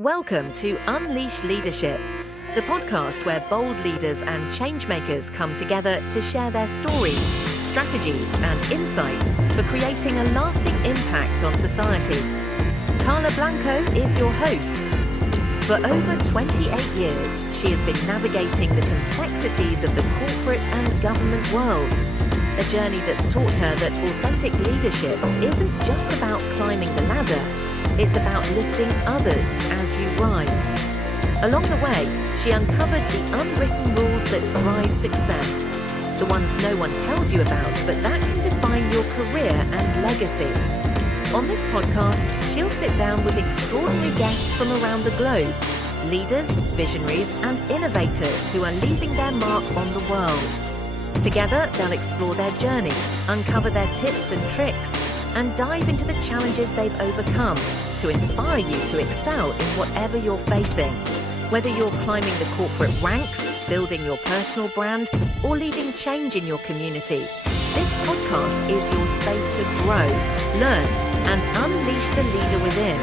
Welcome to Unleash Leadership, the podcast where bold leaders and changemakers come together to share their stories, strategies, and insights for creating a lasting impact on society. Carla Blanco is your host. For over 28 years, she has been navigating the complexities of the corporate and government worlds, a journey that's taught her that authentic leadership isn't just about climbing the ladder. It's about lifting others as you rise. Along the way, she uncovered the unwritten rules that drive success, the ones no one tells you about, but that can define your career and legacy. On this podcast, she'll sit down with extraordinary guests from around the globe, leaders, visionaries, and innovators who are leaving their mark on the world. Together, they'll explore their journeys, uncover their tips and tricks, and dive into the challenges they've overcome to inspire you to excel in whatever you're facing. Whether you're climbing the corporate ranks, building your personal brand, or leading change in your community, this podcast is your space to grow, learn, and unleash the leader within.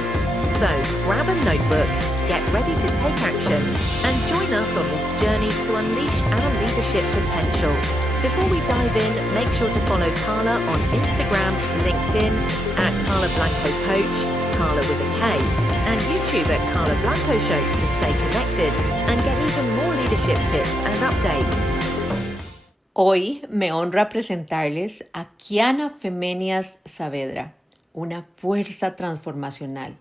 So grab a notebook, get ready to take action, and join us on this journey to unleash our leadership potential. Before we dive in, make sure to follow Carla on Instagram, LinkedIn, at Carla Blanco Coach, Carla with a K, and YouTube at Carla Blanco Show to stay connected and get even more leadership tips and updates. Hoy me honra presentarles a Kiana Femenias Saavedra, una fuerza transformacional.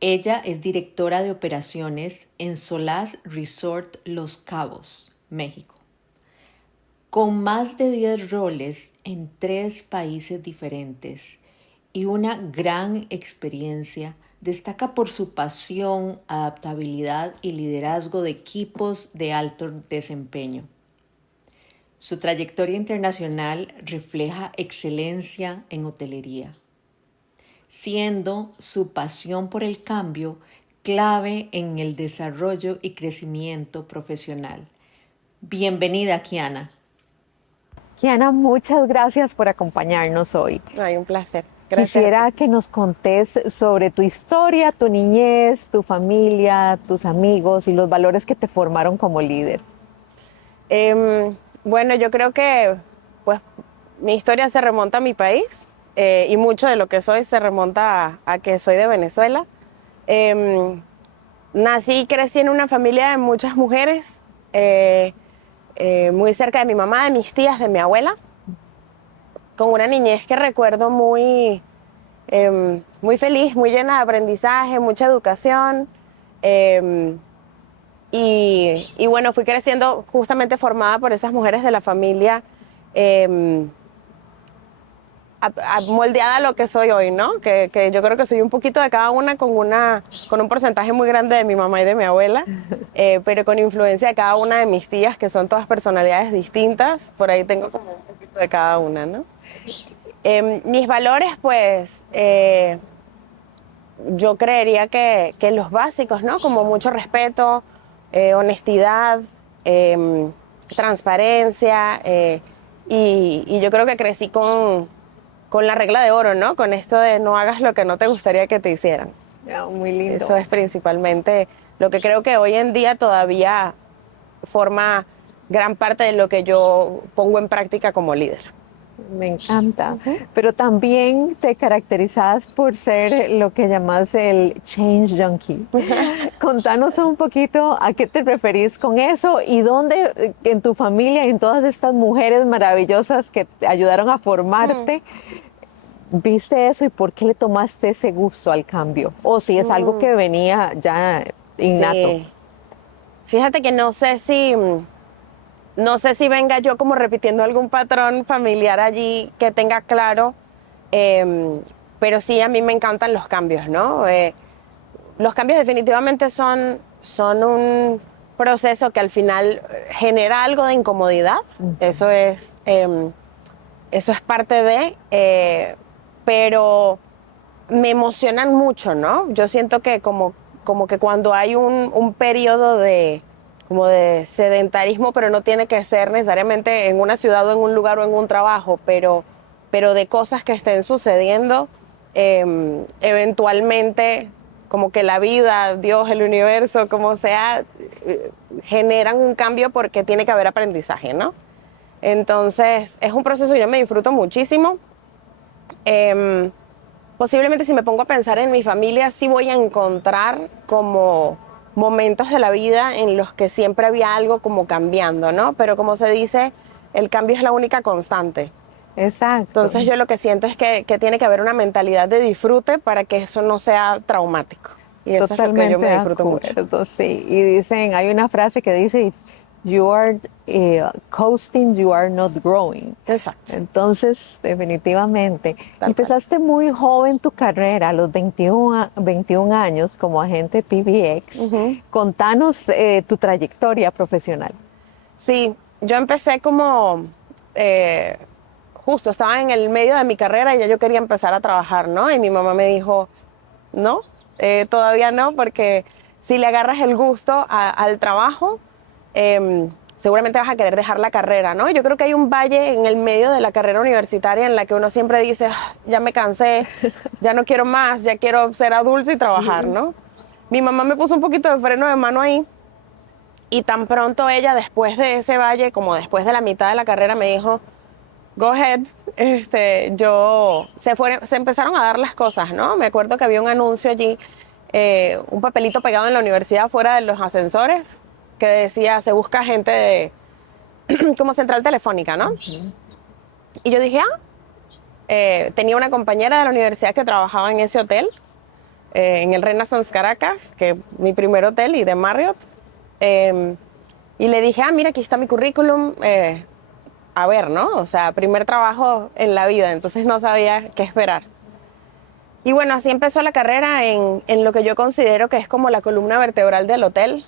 Ella es directora de operaciones en Solaz Resort Los Cabos, México. Con más de 10 roles en 3 países diferentes y una gran experiencia, destaca por su pasión, adaptabilidad y liderazgo de equipos de alto desempeño. Su trayectoria internacional refleja excelencia en hotelería, siendo su pasión por el cambio clave en el desarrollo y crecimiento profesional. Bienvenida, Kiana. Kiana, muchas gracias por acompañarnos hoy. Ay, un placer. Gracias. Quisiera que nos contés sobre tu historia, tu niñez, tu familia, tus amigos y los valores que te formaron como líder. Bueno, yo creo que pues, mi historia se remonta a mi país y mucho de lo que soy se remonta a que soy de Venezuela. Nací y crecí en una familia de muchas mujeres, muy cerca de mi mamá, de mis tías, de mi abuela, con una niñez que recuerdo muy feliz, muy llena de aprendizaje, mucha educación. Y bueno, fui creciendo justamente formada por esas mujeres de la familia, moldeada a lo que soy hoy, ¿no? Que yo creo que soy un poquito de cada una con un porcentaje muy grande de mi mamá y de mi abuela, pero con influencia de cada una de mis tías, que son todas personalidades distintas. Por ahí tengo como un poquito de cada una, ¿no? Mis valores, pues, yo creería que los básicos, ¿no? Como mucho respeto, honestidad, transparencia, y yo creo que crecí con la regla de oro, ¿no? Con esto de no hagas lo que no te gustaría que te hicieran. Muy lindo. Eso es principalmente lo que creo que hoy en día todavía forma gran parte de lo que yo pongo en práctica como líder. Me encanta. Pero también te caracterizas por ser lo que llamas el change junkie. Contanos un poquito a qué te referís con eso y dónde en tu familia, en todas estas mujeres maravillosas que te ayudaron a formarte, viste eso y por qué le tomaste ese gusto al cambio. O si es algo que venía ya innato. Sí. Fíjate que no sé si venga yo como repitiendo algún patrón familiar allí que tenga claro, pero sí a mí me encantan los cambios, ¿no? Los cambios definitivamente son un proceso que al final genera algo de incomodidad. Eso es parte de, pero me emocionan mucho, ¿no? Yo siento que como que cuando hay un periodo como de sedentarismo, pero no tiene que ser necesariamente en una ciudad o en un lugar o en un trabajo, pero de cosas que estén sucediendo, eventualmente como que la vida, Dios, el universo, como sea, generan un cambio porque tiene que haber aprendizaje, ¿no? Entonces, es un proceso que yo me disfruto muchísimo. Posiblemente si me pongo a pensar en mi familia, sí voy a encontrar como momentos de la vida en los que siempre había algo como cambiando, ¿no? Pero como se dice, el cambio es la única constante. Exacto. Entonces yo lo que siento es que tiene que haber una mentalidad de disfrute para que eso no sea traumático. Y eso Totalmente es lo que yo me de disfruto mucho. acuerdo, sí. Y dicen, hay una frase que dice, if you are coasting, you are not growing. Exacto. Entonces, definitivamente, Tal empezaste muy joven tu carrera, a los 21 años como agente PBX. Contanos tu trayectoria profesional. Sí, yo empecé como, justo estaba en el medio de mi carrera y ya yo quería empezar a trabajar, ¿no? Y mi mamá me dijo, no, todavía no, porque si le agarras el gusto al trabajo, seguramente vas a querer dejar la carrera, ¿no? Yo creo que hay un valle en el medio de la carrera universitaria en la que uno siempre dice, "Ah, ya me cansé, ya no quiero más, ya quiero ser adulto y trabajar, ¿no?" Mi mamá me puso un poquito de freno de mano ahí y tan pronto ella, después de ese valle, como después de la mitad de la carrera, me dijo, go ahead. Se empezaron a dar las cosas, ¿no? Me acuerdo que había un anuncio allí, un papelito pegado en la universidad fuera de los ascensores que decía, se busca gente de, como central telefónica, ¿no? Y yo dije, tenía una compañera de la universidad que trabajaba en ese hotel, en el Renaissance Caracas, que es mi primer hotel, y de Marriott. Y le dije, mira, aquí está mi currículum, a ver, ¿no? O sea, primer trabajo en la vida, entonces no sabía qué esperar. Y bueno, así empezó la carrera en lo que yo considero que es como la columna vertebral del hotel,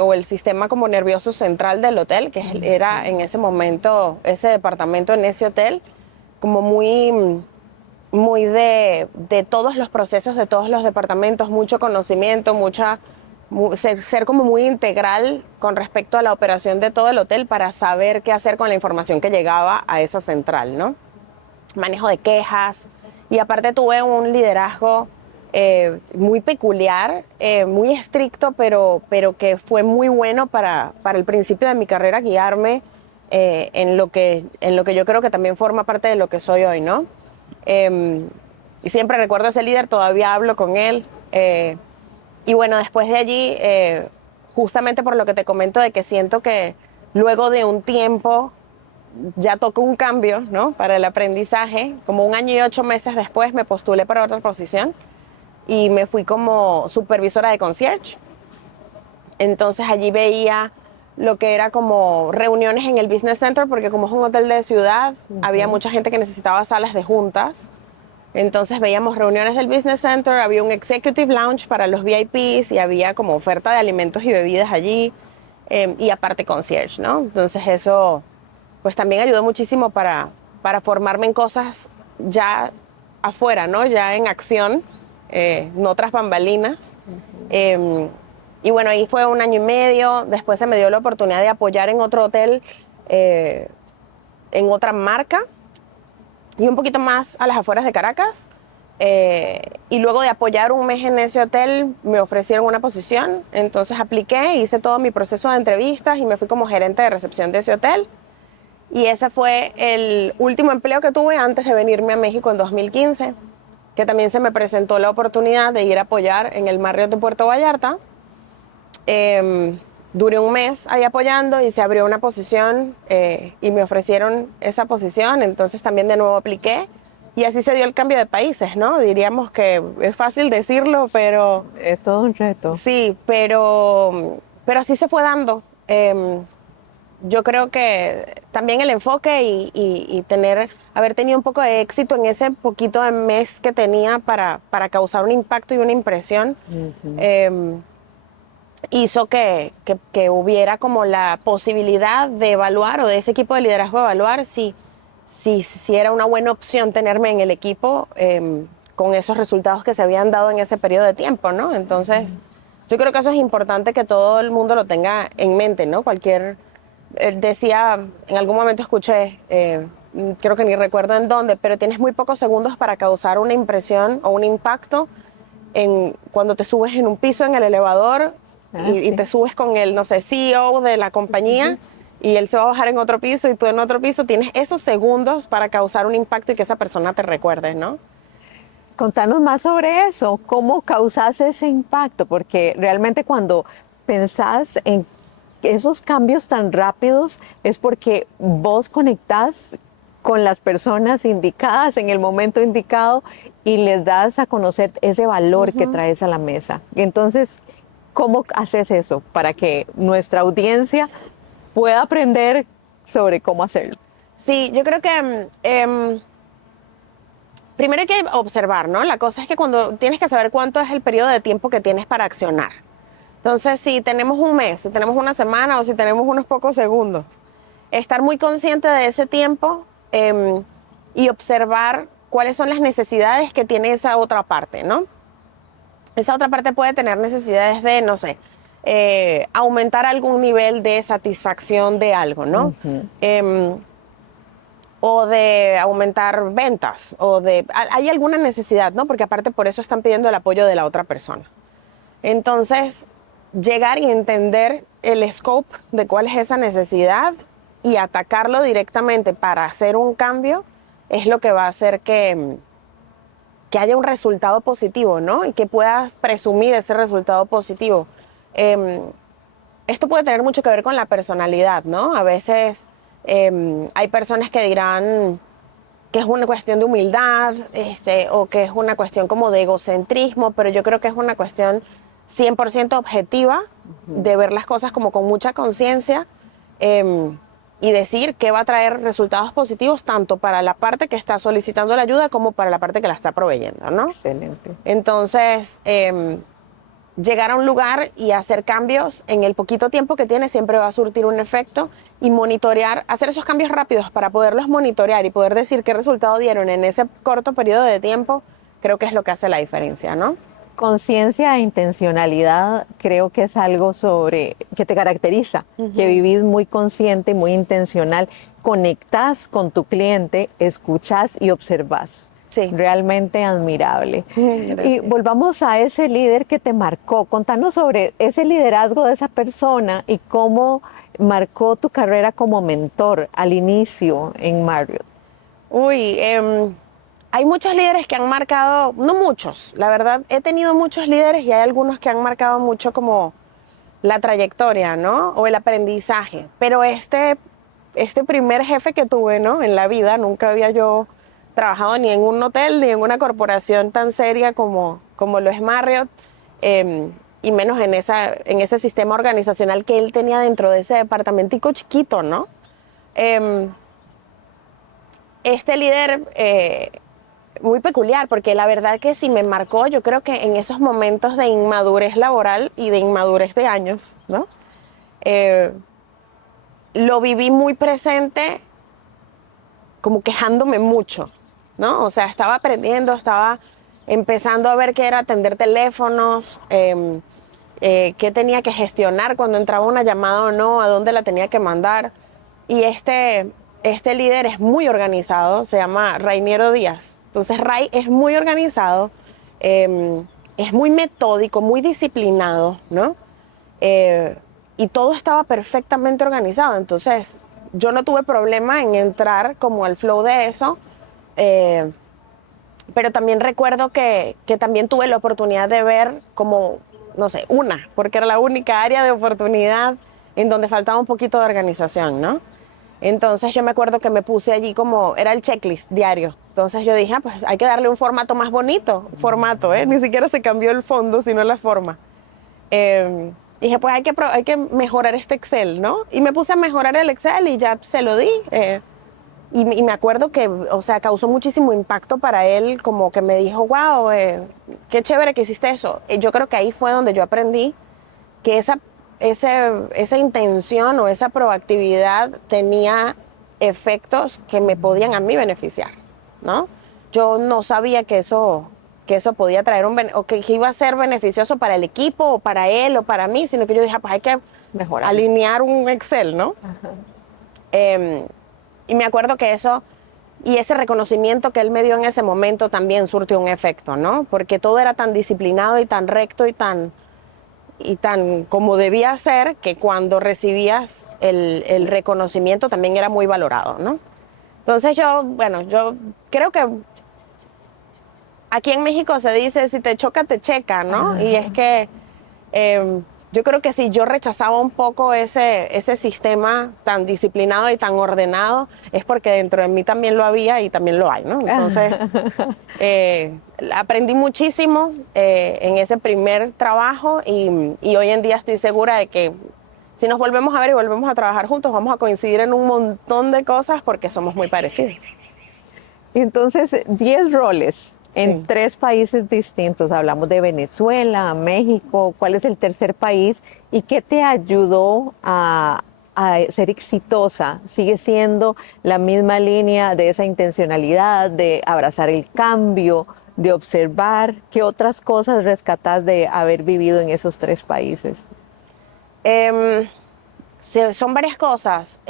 o el sistema como nervioso central del hotel, que era en ese momento, ese departamento en ese hotel, como muy de todos los procesos de todos los departamentos, mucho conocimiento, ser como muy integral con respecto a la operación de todo el hotel para saber qué hacer con la información que llegaba a esa central, ¿no? Manejo de quejas, y aparte tuve un liderazgo muy peculiar, muy estricto, pero que fue muy bueno para el principio de mi carrera guiarme en lo que yo creo que también forma parte de lo que soy hoy, ¿no? Y siempre recuerdo a ese líder, todavía hablo con él. Y bueno, después de allí, justamente por lo que te comento de que siento que luego de un tiempo ya tocó un cambio, ¿no? Para el aprendizaje, como 1 año y 8 meses después me postulé para otra posición y me fui como supervisora de concierge. Entonces allí veía lo que era como reuniones en el Business Center, porque como es un hotel de ciudad, había mucha gente que necesitaba salas de juntas. Entonces veíamos reuniones del Business Center, había un Executive Lounge para los VIPs y había como oferta de alimentos y bebidas allí, y aparte concierge, ¿no? Entonces eso pues también ayudó muchísimo para formarme en cosas ya afuera, ¿no? Ya en acción, no tras bambalinas. Y bueno, ahí fue 1 año y medio, después se me dio la oportunidad de apoyar en otro hotel, en otra marca, y un poquito más a las afueras de Caracas. Y luego de apoyar 1 mes en ese hotel, me ofrecieron una posición. Entonces apliqué, hice todo mi proceso de entrevistas y me fui como gerente de recepción de ese hotel. Y ese fue el último empleo que tuve antes de venirme a México en 2015, que también se me presentó la oportunidad de ir a apoyar en el Marriott de Puerto Vallarta. Duré 1 mes ahí apoyando y se abrió una posición, y me ofrecieron esa posición, entonces también de nuevo apliqué y así se dio el cambio de países, ¿no? Diríamos que es fácil decirlo, pero... Es todo un reto. Sí, pero así se fue dando. Yo creo que también el enfoque y haber tenido un poco de éxito en ese poquito de mes que tenía para causar un impacto y una impresión, hizo que hubiera como la posibilidad de evaluar, o de ese equipo de liderazgo evaluar si era una buena opción tenerme en el equipo, con esos resultados que se habían dado en ese periodo de tiempo, ¿no? Entonces, yo creo que eso es importante que todo el mundo lo tenga en mente, ¿no? Decía, en algún momento escuché, creo que ni recuerdo en dónde, pero tienes muy pocos segundos para causar una impresión o un impacto, cuando te subes en un piso en el elevador y Sí. te subes con el, no sé, CEO de la compañía y él se va a bajar en otro piso y tú en otro piso, tienes esos segundos para causar un impacto y que esa persona te recuerde, ¿no? Contanos más sobre eso, cómo causas ese impacto, porque realmente cuando pensás en esos cambios tan rápidos es porque vos conectás con las personas indicadas en el momento indicado y les das a conocer ese valor que traes a la mesa. Y entonces, ¿cómo haces eso para que nuestra audiencia pueda aprender sobre cómo hacerlo? Sí, yo creo que primero hay que observar, ¿no? La cosa es que cuando tienes que saber cuánto es el periodo de tiempo que tienes para accionar. Entonces, si tenemos un mes, si tenemos una semana o si tenemos unos pocos segundos, estar muy consciente de ese tiempo y observar cuáles son las necesidades que tiene esa otra parte, ¿no? Esa otra parte puede tener necesidades de, no sé, aumentar algún nivel de satisfacción de algo, ¿no? O de aumentar ventas, hay alguna necesidad, ¿no? Porque aparte por eso están pidiendo el apoyo de la otra persona. Entonces, llegar y entender el scope de cuál es esa necesidad y atacarlo directamente para hacer un cambio es lo que va a hacer que haya un resultado positivo, ¿no? Y que puedas presumir ese resultado positivo. Esto puede tener mucho que ver con la personalidad, ¿no? A veces hay personas que dirán que es una cuestión de humildad, o que es una cuestión como de egocentrismo, pero yo creo que es una cuestión 100% objetiva de ver las cosas como con mucha conciencia y decir que va a traer resultados positivos tanto para la parte que está solicitando la ayuda como para la parte que la está proveyendo, ¿no? Excelente. Entonces, llegar a un lugar y hacer cambios en el poquito tiempo que tiene siempre va a surtir un efecto y monitorear, hacer esos cambios rápidos para poderlos monitorear y poder decir qué resultado dieron en ese corto periodo de tiempo, creo que es lo que hace la diferencia, ¿no? Conciencia e intencionalidad creo que es algo que te caracteriza, que vivís muy consciente, muy intencional, conectás con tu cliente, escuchás y observás. Sí. Realmente admirable. Gracias. Y volvamos a ese líder que te marcó. Contanos sobre ese liderazgo de esa persona y cómo marcó tu carrera como mentor al inicio en Marriott. Uy, hay muchos líderes que han marcado, no muchos, la verdad, he tenido muchos líderes y hay algunos que han marcado mucho como la trayectoria, ¿no? O el aprendizaje. Pero este primer jefe que tuve, ¿no? En la vida, nunca había yo trabajado ni en un hotel ni en una corporación tan seria como lo es Marriott, y menos en ese sistema organizacional que él tenía dentro de ese departamentico chiquito, ¿no? Este líder muy peculiar, porque la verdad que sí me marcó, yo creo que en esos momentos de inmadurez laboral y de inmadurez de años, ¿no? Lo viví muy presente, como quejándome mucho, ¿no? O sea, estaba aprendiendo, estaba empezando a ver qué era atender teléfonos, qué tenía que gestionar cuando entraba una llamada o no, a dónde la tenía que mandar. Y este líder es muy organizado, se llama Rainiero Díaz. Entonces, Ray es muy organizado, es muy metódico, muy disciplinado, ¿no? Y todo estaba perfectamente organizado. Entonces, yo no tuve problema en entrar como al flow de eso, pero también recuerdo que también tuve la oportunidad de ver como, no sé, porque era la única área de oportunidad en donde faltaba un poquito de organización, ¿no? Entonces yo me acuerdo que me puse allí como, era el checklist diario. Entonces yo dije, pues hay que darle un formato más bonito, ni siquiera se cambió el fondo, sino la forma. Dije, pues hay que mejorar este Excel, ¿no? Y me puse a mejorar el Excel y ya se lo di. Y me acuerdo que, o sea, causó muchísimo impacto para él, como que me dijo, wow, qué chévere que hiciste eso. Y yo creo que ahí fue donde yo aprendí que esa intención o esa proactividad tenía efectos que me podían a mí beneficiar, ¿no? Yo no sabía que eso podía traer o que iba a ser beneficioso para el equipo o para él o para mí, sino que yo dije, pues hay que alinear un Excel, ¿no? Y me acuerdo que eso Y ese reconocimiento que él me dio en ese momento también surtió un efecto, ¿no? Porque todo era tan disciplinado y tan recto y tan como debía ser, que cuando recibías el reconocimiento también era muy valorado, ¿no? Entonces yo creo que aquí en México se dice, si te choca, te checa, ¿no? Y es que yo creo que si yo rechazaba un poco ese sistema tan disciplinado y tan ordenado, es porque dentro de mí también lo había y también lo hay, ¿no? Entonces, aprendí muchísimo en ese primer trabajo y hoy en día estoy segura de que si nos volvemos a ver y volvemos a trabajar juntos, vamos a coincidir en un montón de cosas porque somos muy parecidos. Entonces, 10 roles en Sí. 3 países distintos. Hablamos de Venezuela, México. ¿Cuál es el tercer país? ¿Y qué te ayudó a ser exitosa? ¿Sigue siendo la misma línea de esa intencionalidad, de abrazar el cambio, de observar? ¿Qué otras cosas rescatás de haber vivido en esos 3 países? Son varias cosas.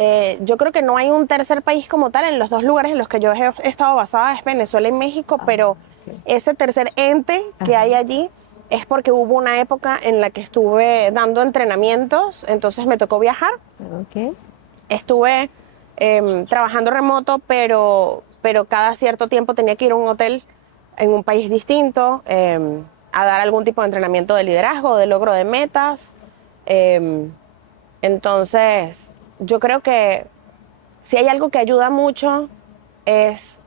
Yo creo que no hay un tercer país como tal. En los 2 lugares en los que yo he estado basada es Venezuela y México, pero ese tercer ente que hay allí es porque hubo una época en la que estuve dando entrenamientos, entonces me tocó viajar. Okay. Estuve trabajando remoto, pero cada cierto tiempo tenía que ir a un hotel en un país distinto a dar algún tipo de entrenamiento de liderazgo, de logro de metas. Entonces, yo creo que si hay algo que ayuda mucho es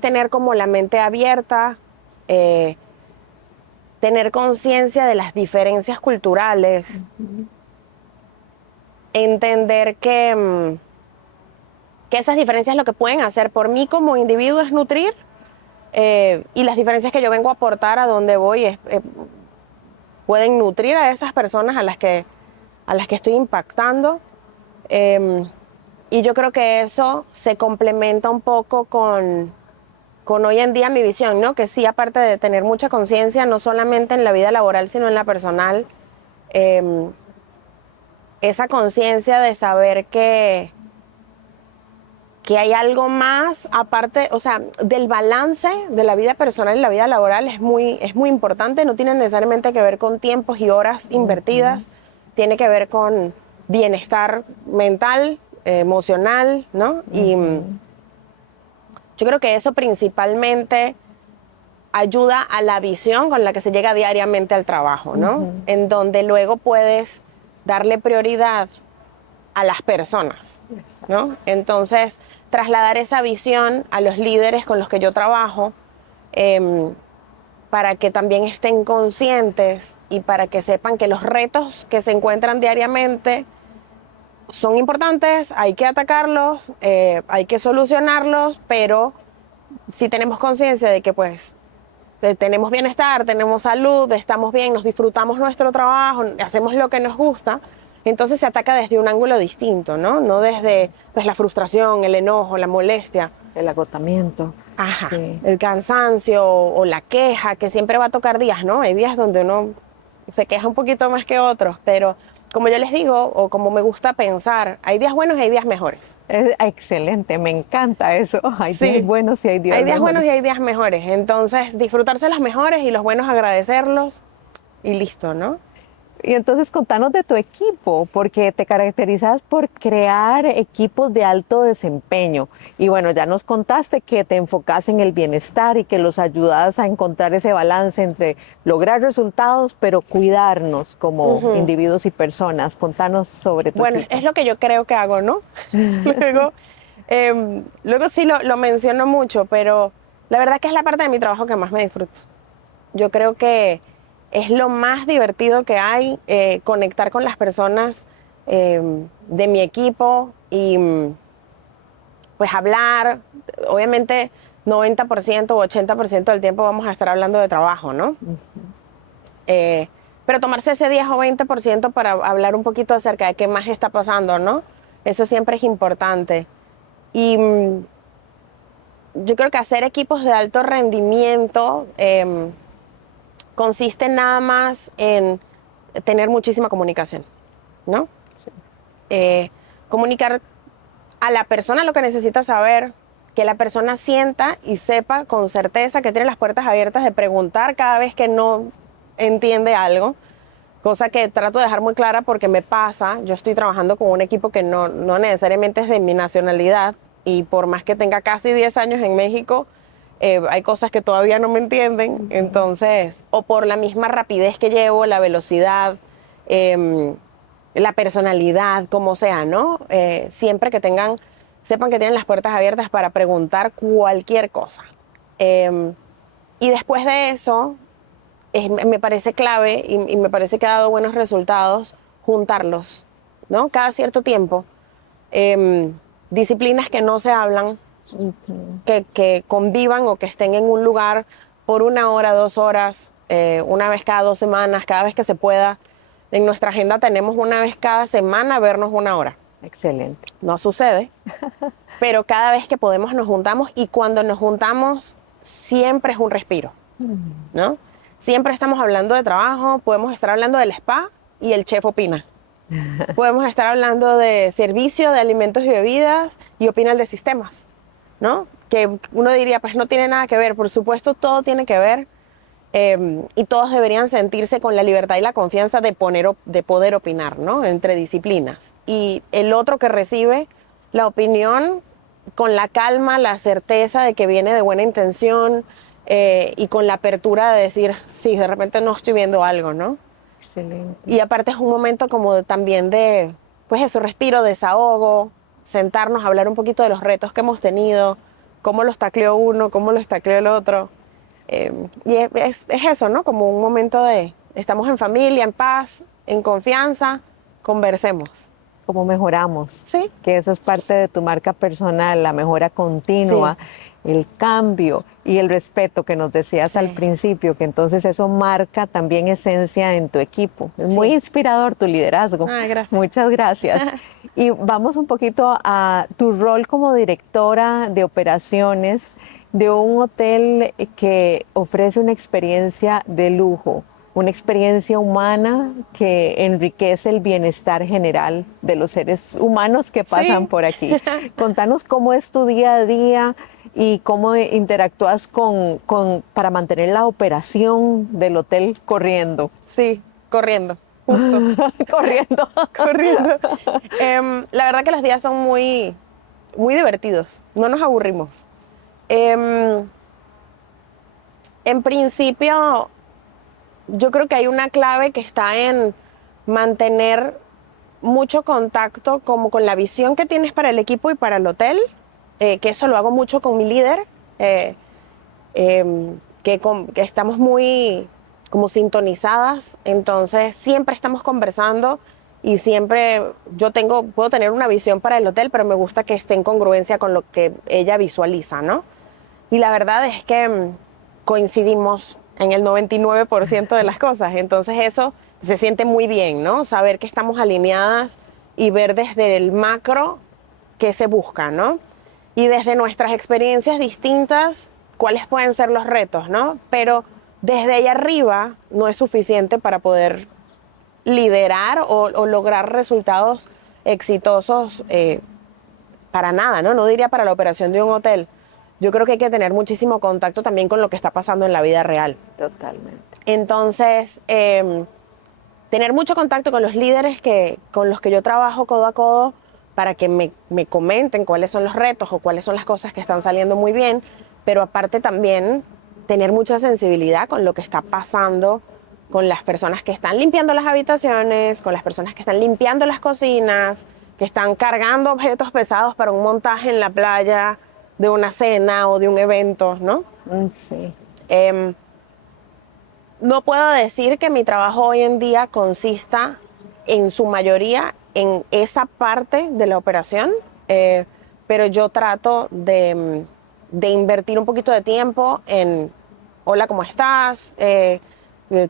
tener como la mente abierta, tener conciencia de las diferencias culturales, entender que esas diferencias lo que pueden hacer por mí como individuo es nutrir y las diferencias que yo vengo a aportar a donde voy pueden nutrir a esas personas a las que estoy impactando. Y yo creo que eso se complementa un poco con hoy en día mi visión, ¿no? Que sí, aparte de tener mucha conciencia, no solamente en la vida laboral, sino en la personal, esa conciencia de saber que hay algo más aparte, o sea, del balance de la vida personal y la vida laboral es muy importante. No tiene necesariamente que ver con tiempos y horas invertidas, tiene que ver con bienestar mental, emocional, ¿no? Y yo creo que eso principalmente ayuda a la visión con la que se llega diariamente al trabajo, ¿no? En donde luego puedes darle prioridad a las personas, ¿no? Entonces, trasladar esa visión a los líderes con los que yo trabajo para que también estén conscientes y para que sepan que los retos que se encuentran diariamente son importantes, hay que atacarlos, hay que solucionarlos, pero si tenemos conciencia de que pues tenemos bienestar, tenemos salud, estamos bien, nos disfrutamos nuestro trabajo, hacemos lo que nos gusta, entonces se ataca desde un ángulo distinto, ¿no? No desde pues, la frustración, el enojo, la molestia. El agotamiento. Ajá, Sí. el cansancio o la queja, que siempre va a tocar días, ¿no? Hay días donde uno se queja un poquito más que otros, pero como yo les digo, o como me gusta pensar, hay días buenos y hay días mejores. Es excelente, me encanta eso. Hay Sí. días buenos y hay días Hay días mejores. buenos y hay días mejores. Entonces, disfrutarse los mejores y los buenos agradecerlos y listo, ¿no? Y entonces contanos de tu equipo, porque te caracterizas por crear equipos de alto desempeño. Y bueno, ya nos contaste que te enfocas en el bienestar y que los ayudas a encontrar ese balance entre lograr resultados, pero cuidarnos como individuos y personas. Contanos sobre tu equipo. Es lo que yo creo que hago, ¿no? Luego sí lo menciono mucho, pero la verdad que es la parte de mi trabajo que más me disfruto. Yo creo que es lo más divertido que hay, conectar con las personas de mi equipo y pues hablar. Obviamente 90% o 80% del tiempo vamos a estar hablando de trabajo, ¿no? Pero tomarse ese 10 o 20% para hablar un poquito acerca de qué más está pasando, ¿no? Eso siempre es importante. Y yo creo que hacer equipos de alto rendimiento consiste nada más en tener muchísima comunicación, ¿no? Sí. Comunicar a la persona lo que necesita saber, que la persona sienta y sepa con certeza que tiene las puertas abiertas de preguntar cada vez que no entiende algo, cosa que trato de dejar muy clara porque me pasa. Yo estoy trabajando con un equipo que no necesariamente es de mi nacionalidad, y por más que tenga casi 10 años en México, hay cosas que todavía no me entienden. Entonces, o por la misma rapidez que llevo, la velocidad, la personalidad, como sea, ¿no? Siempre que sepan que tienen las puertas abiertas para preguntar cualquier cosa. Y después de eso, me parece clave y me parece que ha dado buenos resultados juntarlos, ¿no? Cada cierto tiempo. Disciplinas que no se hablan, que convivan o que estén en un lugar por 1 hora, 2 horas, una vez cada 2 semanas, cada vez que se pueda. En nuestra agenda tenemos una vez cada semana vernos 1 hora. Excelente. No sucede, pero cada vez que podemos nos juntamos, y cuando nos juntamos siempre es un respiro, ¿no? Siempre estamos hablando de trabajo, podemos estar hablando del spa y el chef opina. Podemos estar hablando de servicio, de alimentos y bebidas, y opina el de sistemas, ¿no? Que uno diría, pues no tiene nada que ver. Por supuesto, todo tiene que ver, y todos deberían sentirse con la libertad y la confianza de poder opinar, ¿no? Entre disciplinas. Y el otro que recibe la opinión con la calma, la certeza de que viene de buena intención, y con la apertura de decir, sí, de repente no estoy viendo algo, ¿no? Excelente. Y aparte es un momento como también de, pues eso, respiro, desahogo, sentarnos a hablar un poquito de los retos que hemos tenido, cómo los tacleó uno, cómo los tacleó el otro. Y es eso, ¿no? Como un momento de, estamos en familia, en paz, en confianza, conversemos. Cómo mejoramos. Sí. Que eso es parte de tu marca personal, la mejora continua, el cambio y el respeto que nos decías al principio, que entonces eso marca también esencia en tu equipo. Es muy inspirador tu liderazgo. Gracias. Muchas gracias. Y vamos un poquito a tu rol como directora de operaciones de un hotel que ofrece una experiencia de lujo, una experiencia humana que enriquece el bienestar general de los seres humanos que pasan por aquí. Contanos cómo es tu día a día y cómo interactúas para mantener la operación del hotel corriendo. Sí, corriendo, justo. Corriendo. Corriendo. La verdad que los días son muy, muy divertidos, no nos aburrimos. En principio, yo creo que hay una clave que está en mantener mucho contacto como con la visión que tienes para el equipo y para el hotel, que eso lo hago mucho con mi líder, que estamos muy como sintonizadas, entonces siempre estamos conversando y siempre puedo tener una visión para el hotel, pero me gusta que esté en congruencia con lo que ella visualiza, ¿no? Y la verdad es que coincidimos en el 99% de las cosas. Entonces eso se siente muy bien, ¿no? Saber que estamos alineadas y ver desde el macro qué se busca, ¿no? Y desde nuestras experiencias distintas, cuáles pueden ser los retos, ¿no? Pero desde ahí arriba no es suficiente para poder liderar o lograr resultados exitosos para nada, ¿no? No diría para la operación de un hotel. Yo creo que hay que tener muchísimo contacto también con lo que está pasando en la vida real. Totalmente. Entonces, tener mucho contacto con los líderes con los que yo trabajo codo a codo para que me comenten cuáles son los retos o cuáles son las cosas que están saliendo muy bien, pero aparte también tener mucha sensibilidad con lo que está pasando con las personas que están limpiando las habitaciones, con las personas que están limpiando las cocinas, que están cargando objetos pesados para un montaje en la playa, de una cena o de un evento, ¿no? Sí. No puedo decir que mi trabajo hoy en día consista en su mayoría en esa parte de la operación, pero yo trato de invertir un poquito de tiempo en, hola, ¿cómo estás?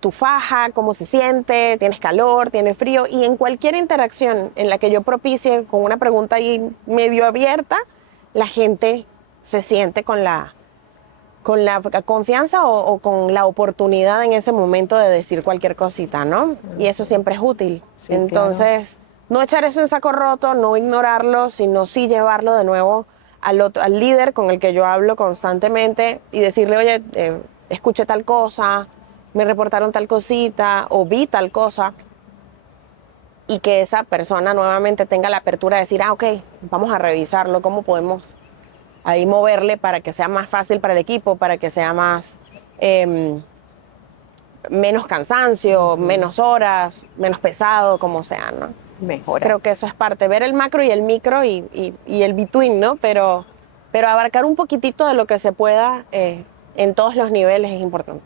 Tu faja, ¿cómo se siente? ¿Tienes calor? ¿Tienes frío? Y en cualquier interacción en la que yo propicie con una pregunta ahí medio abierta, la gente se siente con la confianza o con la oportunidad en ese momento de decir cualquier cosita, ¿no? Y eso siempre es útil. Sí, entonces, no echar eso en saco roto, no ignorarlo, sino sí llevarlo de nuevo al líder con el que yo hablo constantemente y decirle, oye, escuché tal cosa, me reportaron tal cosita o vi tal cosa, y que esa persona nuevamente tenga la apertura de decir, ok, vamos a revisarlo, cómo podemos ahí moverle para que sea más fácil para el equipo, para que sea más, menos cansancio, menos horas, menos pesado, como sea, ¿no? Mejora. Creo que eso es parte, ver el macro y el micro y el between, ¿no? Pero abarcar un poquitito de lo que se pueda en todos los niveles es importante.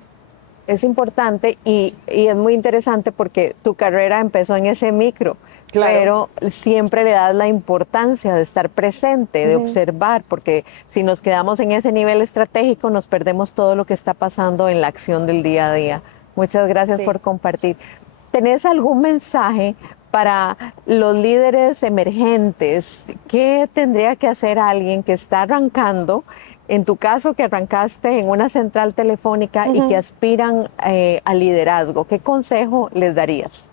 Es importante y es muy interesante porque tu carrera empezó en ese micro, Claro. pero siempre le das la importancia de estar presente, de observar, porque si nos quedamos en ese nivel estratégico nos perdemos todo lo que está pasando en la acción del día a día. Muchas gracias Sí. por compartir. ¿Tenés algún mensaje para los líderes emergentes? ¿Qué tendría que hacer alguien que está arrancando? En tu caso, que arrancaste en una central telefónica y que aspiran al liderazgo, ¿qué consejo les darías?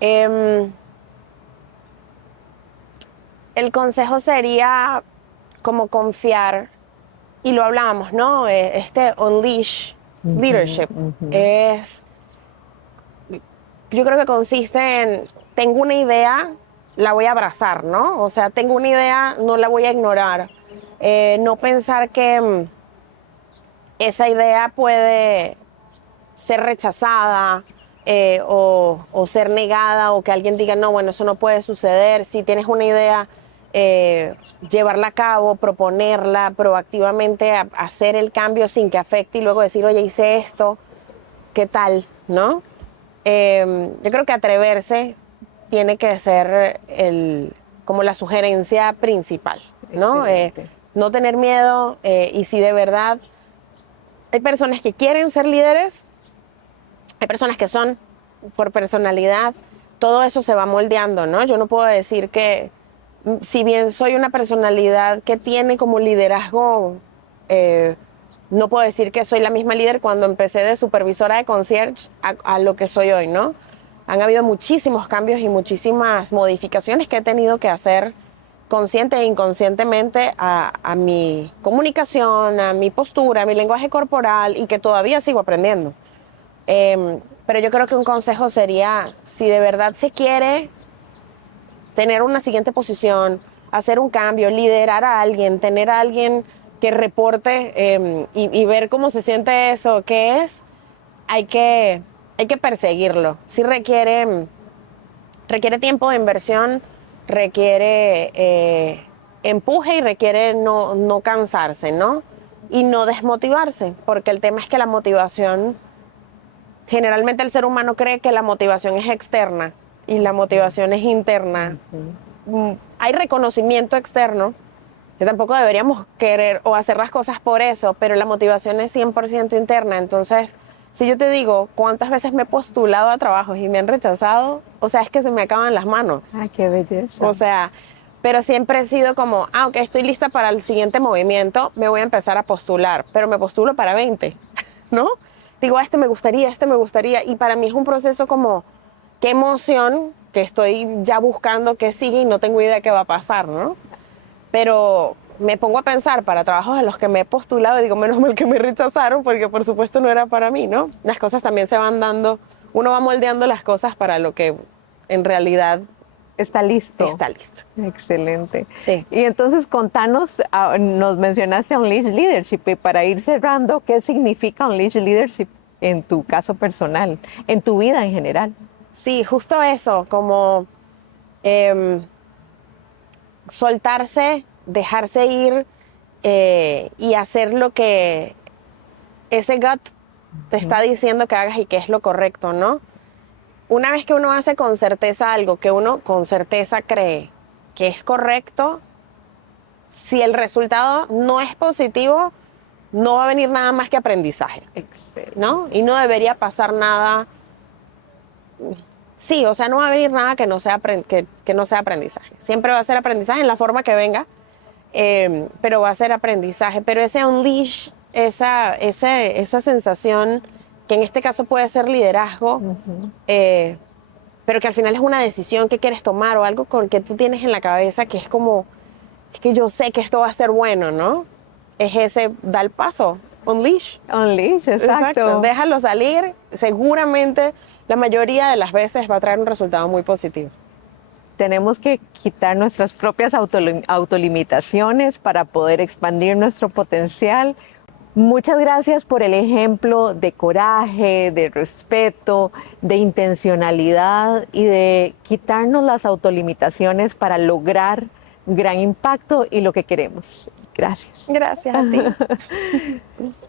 El consejo sería como confiar, y lo hablábamos, ¿no? Este unleash leadership yo creo que consiste en, tengo una idea, la voy a abrazar, ¿no? O sea, tengo una idea, no la voy a ignorar. No pensar que esa idea puede ser rechazada o ser negada, o que alguien diga, no, bueno, eso no puede suceder. Si tienes una idea, llevarla a cabo, proponerla proactivamente, hacer el cambio sin que afecte y luego decir, oye, hice esto, ¿qué tal? ¿No? Yo creo que atreverse tiene que ser como la sugerencia principal, ¿no? No tener miedo, y si de verdad hay personas que quieren ser líderes, hay personas que son por personalidad, todo eso se va moldeando, ¿no? Yo no puedo decir que, si bien soy una personalidad que tiene como liderazgo, no puedo decir que soy la misma líder cuando empecé de supervisora de concierge a lo que soy hoy, ¿no? Han habido muchísimos cambios y muchísimas modificaciones que he tenido que hacer consciente e inconscientemente a mi comunicación, a mi postura, a mi lenguaje corporal, y que todavía sigo aprendiendo. Pero yo creo que un consejo sería, si de verdad se quiere tener una siguiente posición, hacer un cambio, liderar a alguien, tener a alguien que reporte y ver cómo se siente eso, qué es, hay que perseguirlo. Sí requiere tiempo de inversión, requiere empuje y requiere no cansarse, ¿no? Y no desmotivarse, porque el tema es que la motivación, generalmente el ser humano cree que la motivación es externa y la motivación es interna. Hay reconocimiento externo, que tampoco deberíamos querer o hacer las cosas por eso, pero la motivación es 100% interna. Entonces, si yo te digo cuántas veces me he postulado a trabajos y me han rechazado, o sea, es que se me acaban las manos. ¡Ay, qué belleza! O sea, pero siempre he sido como, ok, estoy lista para el siguiente movimiento, me voy a empezar a postular, pero me postulo para 20, ¿no? Digo, este me gustaría, y para mí es un proceso como, qué emoción, que estoy ya buscando qué sigue y no tengo idea qué va a pasar, ¿no? Pero me pongo a pensar para trabajos en los que me he postulado y digo, menos mal que me rechazaron, porque por supuesto no era para mí, ¿no? Las cosas también se van dando, uno va moldeando las cosas para lo que en realidad está listo. Está listo. Excelente. Sí. Y entonces contanos, nos mencionaste Unleash Leadership, y para ir cerrando, ¿qué significa Unleash Leadership en tu caso personal, en tu vida en general? Sí, justo eso, como soltarse, dejarse ir y hacer lo que ese gut te está diciendo que hagas y que es lo correcto, ¿no? Una vez que uno hace con certeza algo que uno con certeza cree que es correcto, si el resultado no es positivo, no va a venir nada más que aprendizaje, Excelente. ¿no? Y no debería pasar nada. Sí, o sea, no va a venir nada que no sea, que no sea aprendizaje. Siempre va a ser aprendizaje en la forma que venga, pero va a ser aprendizaje. Pero ese unleash, esa sensación, que en este caso puede ser liderazgo, pero que al final es una decisión que quieres tomar o algo con que tú tienes en la cabeza, que es como es que yo sé que esto va a ser bueno, ¿no? Es ese, da el paso, unleash. Unleash, exacto. Déjalo salir, seguramente la mayoría de las veces va a traer un resultado muy positivo. Tenemos que quitar nuestras propias autolimitaciones para poder expandir nuestro potencial. Muchas gracias por el ejemplo de coraje, de respeto, de intencionalidad y de quitarnos las autolimitaciones para lograr gran impacto y lo que queremos. Gracias. Gracias a ti.